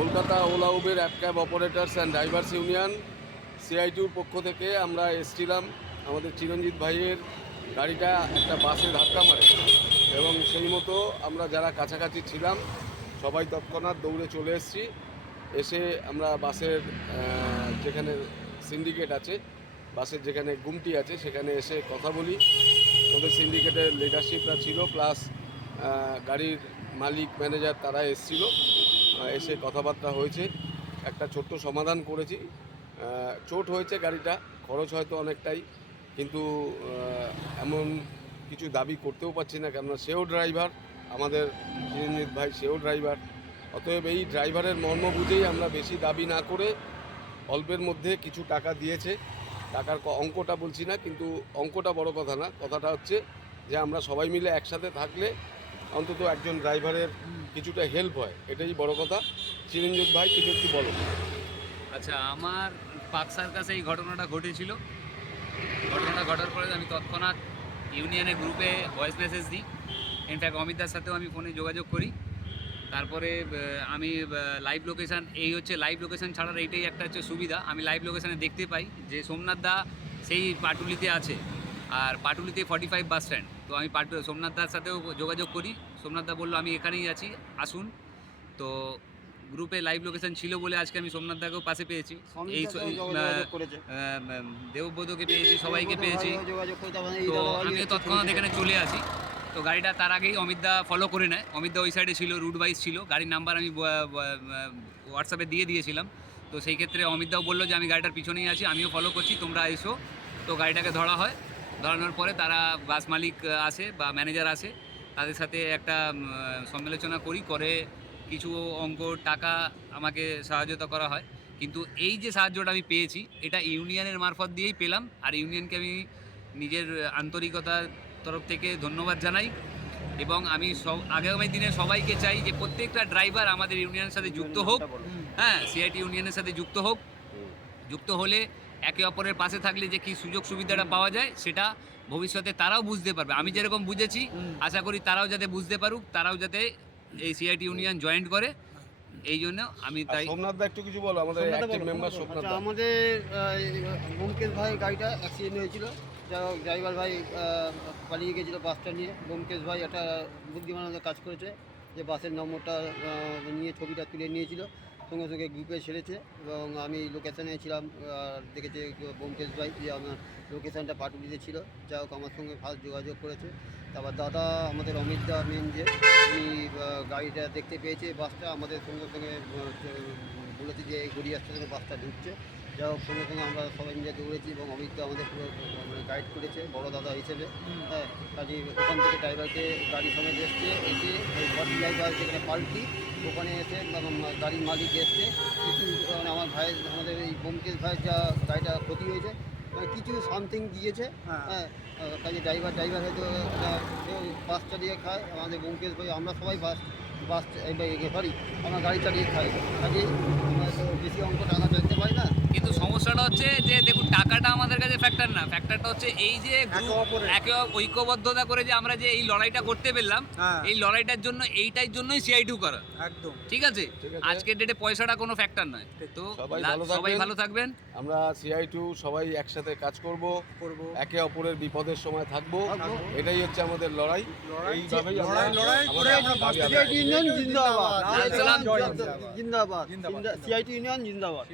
Kolkata Ola Uber app cab operators and drivers union সিআইটিউর পক্ষ থেকে আমরা এসেছিলাম। আমাদের চিরঞ্জিত ভাইয়ের গাড়িটা একটা বাসে ধাক্কা মারে এবং সেই মতো আমরা যারা কাছাকাছি ছিলাম সবাই তৎক্ষণাৎ দৌড়ে চলে এসেছি। এসে আমরা বাসের যেখানে সিন্ডিকেট আছে, বাসের যেখানে গুমটি আছে সেখানে এসে কথা বলি। ওদের সিন্ডিকেটের লিডারশিপরা ছিল, প্লাস গাড়ির মালিক ম্যানেজার তারা এসেছিল। এসে কথাবার্তা হয়েছে, একটা ছোট্ট সমাধান করেছি। চোট হয়েছে গাড়িটা, খরচ হয়তো অনেকটাই, কিন্তু এমন কিছু দাবি করতেও পারছি না, কেননা সেও ড্রাইভার, আমাদের চিরঞ্জিত ভাই সেও ড্রাইভার। অতএব এই ড্রাইভারের মর্ম বুঝেই আমরা বেশি দাবি না করে অল্পের মধ্যে কিছু টাকা দিয়েছে। টাকার অঙ্কটা বলছি না, কিন্তু অঙ্কটা বড় কথা না, কথাটা হচ্ছে যে আমরা সবাই মিলে একসাথে থাকলে অন্তত একজন ড্রাইভারের কিছুটা হেল্প হয়, এটাই বড় কথা। চিরঞ্জিত ভাই কিছু একটু বলো। আচ্ছা, আমার পার্ক সার্কাসে এই ঘটনাটা ঘটেছিল। ঘটনাটা ঘটার পরে আমি তৎক্ষণাৎ ইউনিয়নের গ্রুপে ভয়েস মেসেজ দিই। ইনফ্যাক্ট অমিতার সাথেও আমি ফোনে যোগাযোগ করি। তারপরে আমি লাইভ লোকেশান, এই হচ্ছে লাইভ লোকেশান ছাড়ার এইটাই একটা হচ্ছে সুবিধা, আমি লাইভ লোকেশানে দেখতে পাই যে সোমনাথ দা সেই পাটুলিতে আছে, আর পাটুলিতে 45 বাস স্ট্যান্ড। তো আমি সোমনাথ দার সাথেও যোগাযোগ করি। সোমনাথ দা বললো আমি এখানেই আছি, আসুন। তো গ্রুপে লাইভ লোকেশন ছিল বলে আজকে আমি সোমনাথ দাকেও পাশে পেয়েছি, এই দেবব্রতকে পেয়েছি, সবাইকে পেয়েছি। তো আমিও তৎক্ষণাৎ এখানে চলে আসি। তো গাড়িটা তার আগেই অমিতদা ফলো করে নেয়। অমিতদা ওই সাইডে ছিল, রুট ওয়াইজ ছিল, গাড়ির নাম্বার আমি হোয়াটসঅ্যাপে দিয়ে দিয়েছিলাম। তো সেই ক্ষেত্রে অমিতদাও বললো যে আমি গাড়িটার পিছনেই আছি, আমিও ফলো করছি, তোমরা এসো। তো গাড়িটাকে ধরা হয়। ধরানোর পরে তারা বাস মালিক আসে বা ম্যানেজার আসে, তাদের সাথে একটা সমালোচনা করে কিছু অঙ্ক টাকা আমাকে সহায়তা করা হয়। কিন্তু এই যে সাহায্যটা আমি পেয়েছি এটা ইউনিয়নের মারফত দিয়েই পেলাম, আর ইউনিয়নকে আমি নিজের আন্তরিকতার তরফ থেকে ধন্যবাদ জানাই। এবং আমি আগামী দিনে সবাইকে চাই যে প্রত্যেকটা ড্রাইভার আমাদের ইউনিয়নের সাথে যুক্ত হোক। হ্যাঁ, সিআইটি ইউনিয়নের সাথে যুক্ত হোক। যুক্ত হলে একে অপরের পাশে থাকলে যে কী সুযোগ সুবিধাটা পাওয়া যায় সেটা ভবিষ্যতে তারাও বুঝতে পারবে। আমি যেরকম বুঝেছি, আশা করি তারাও যাতে বুঝতে পারুক, তারাও যাতে এই সিআইটি ইউনিয়ন জয়েন্ট করে। এই জন্য আমি তাই। সোমনাথ দা একটু কিছু বলো, আমাদের অ্যাক্টিভ মেম্বার সোমনাথ দা। আমাদের ব্যোমকেশ ভাই গাড়িটা অ্যাক্সিডেন্ট হয়েছিল, ড্রাইভার ভাই পালিয়ে গেছিলো বাসটা নিয়ে। ব্যোমকেশ ভাই একটা বুদ্ধিমানের কাজ করেছে, যে বাসের নম্বরটা নিয়ে ছবিটা তুলে নিয়েছিল, সঙ্গে সঙ্গে গ্রুপে ছেড়েছে এবং আমি লোকেশানে ছিলাম। দেখেছে ব্যোমকেশ ভাই যে আমার লোকেশানটা পাটুলিতে ছিল, যা হোক আমার সঙ্গে ফার্স্ট যোগাযোগ করেছে। তারপর দাদা আমাদের অমিত দা মেন, যে উনি গাড়িটা দেখতে পেয়েছে, বাসটা আমাদের সঙ্গে সঙ্গে বলেছে যে এই গড়িয়া স্টেশনে বাসটা ঢুকছে। যা হোক সঙ্গে সঙ্গে আমরা সবাই মিলে দৌড়েছি এবং অমিত দা আমাদের পুরো গাইড করেছে বড় দাদা হিসেবে। হ্যাঁ, কাজে ওখান থেকে ড্রাইভারকে গাড়ি সমেত এসছে, এসে ওই বডি ড্রাইভার যেখানে পাল্টি ওখানে এসে গাড়ির মালিক এসছে। কিছু আমার ভাইয়ের, আমাদের এই ব্যোমকেশ ভাইয়ের যা গাড়িটা ক্ষতি হয়েছে কিছু সামথিং দিয়েছে। হ্যাঁ, কাজে ড্রাইভার হয়তো বাস চালিয়ে খায়, আমাদের ব্যোমকেশ ভাই আমরা সবাই বাস পারি, আমরা গাড়ি চালিয়ে খাই। কাজে আমরা তো বেশি অঙ্ক টাকা চাইতে পারি না। কিন্তু সমস্যাটা হচ্ছে যে দেখুন, টাকাটা আমাদের কাছে ফ্যাক্টর না, ফ্যাক্টরটা হচ্ছে এই যে একে ঐক্যবদ্ধতা করে যে আমরা যে এই লড়াইটা করতে পেলাম, এই লড়াইটার জন্য এইটার জন্যই সিআই2 করা। একদম ঠিক আছে। আজকের ডেটে পয়সাটা কোনো ফ্যাক্টর নয়। তো সবাই ভালো থাকবেন। আমরা সিআই2 সবাই একসাথে কাজ করব, একে অপরের বিপদের সময় থাকবো, এটাই হচ্ছে আমাদের লড়াই। এইভাবেই সিআইটি ইউনিয়ন জিন্দাবাদ, জিন্দাবাদ, সিআইটি ইউনিয়ন জিন্দাবাদ।